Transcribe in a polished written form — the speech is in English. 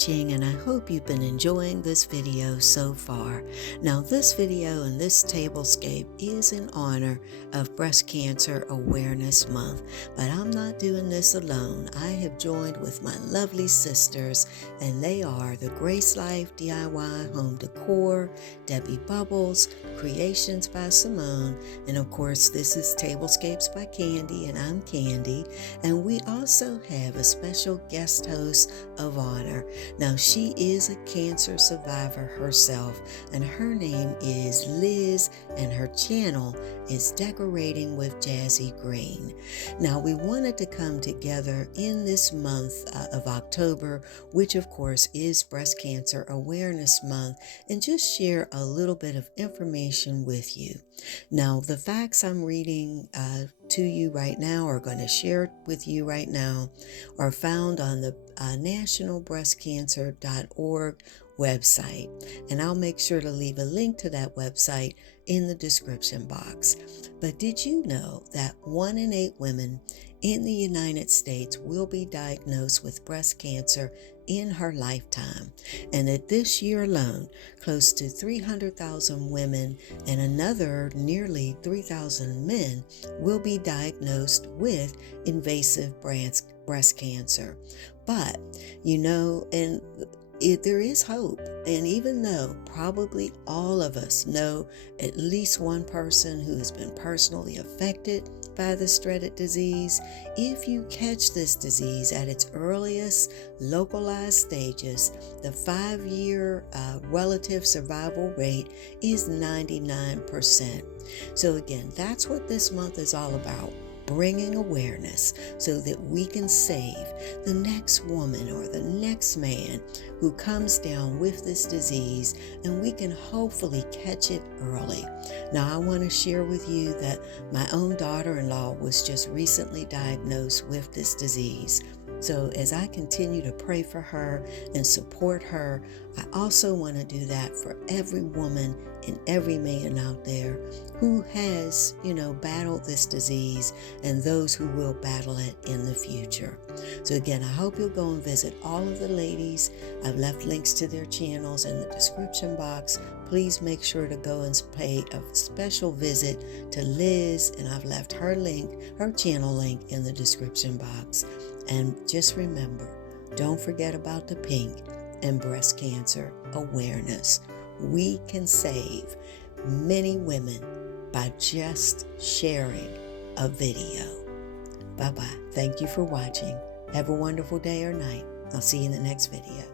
watching, and I hope you've been enjoying this video so far. Now, this video and this tablescape is in honor of Breast Cancer Awareness Month, but I'm not doing this alone. I have joined with my lovely sisters, and they are the Grace Life DIY Home Decor, Debbie Bubbles, Creations by Simone, and of course this is Tablescapes by Candy, and I'm Candy. And we also have a special guest host of honor. Now, she is a cancer survivor herself, and her name is Liz, and her channel is Decorating with Jazzy Green. Now, we wanted to come together in this month of October, which of course is Breast Cancer Awareness Month, and just share a little bit of information with you. Now, the facts I'm reading to you right now, or going to share with you right now, are found on the nationalbreastcancer.org website, and I'll make sure to leave a link to that website in the description box. But did you know that 1 in 8 women in the United States will be diagnosed with breast cancer in her lifetime, and that this year alone, close to 300,000 women and another nearly 3,000 men will be diagnosed with invasive breast cancer? But, you know, and there is hope. And even though probably all of us know at least one person who has been personally affected by this dreaded disease, if you catch this disease at its earliest localized stages, the 5-year relative survival rate is 99%. So again, that's what this month is all about. Bringing awareness so that we can save the next woman or the next man who comes down with this disease, and we can hopefully catch it early. Now, I want to share with you that my own daughter-in-law was just recently diagnosed with this disease. So as I continue to pray for her and support her, I also want to do that for every woman and every man out there who has, battled this disease, and those who will battle it in the future. So again, I hope you'll go and visit all of the ladies. I've left links to their channels in the description box. Please make sure to go and pay a special visit to Liz, and I've left her channel link in the description box. And just remember, don't forget about the pink and breast cancer awareness. We can save many women by just sharing a video. Bye-bye. Thank you for watching. Have a wonderful day or night. I'll see you in the next video.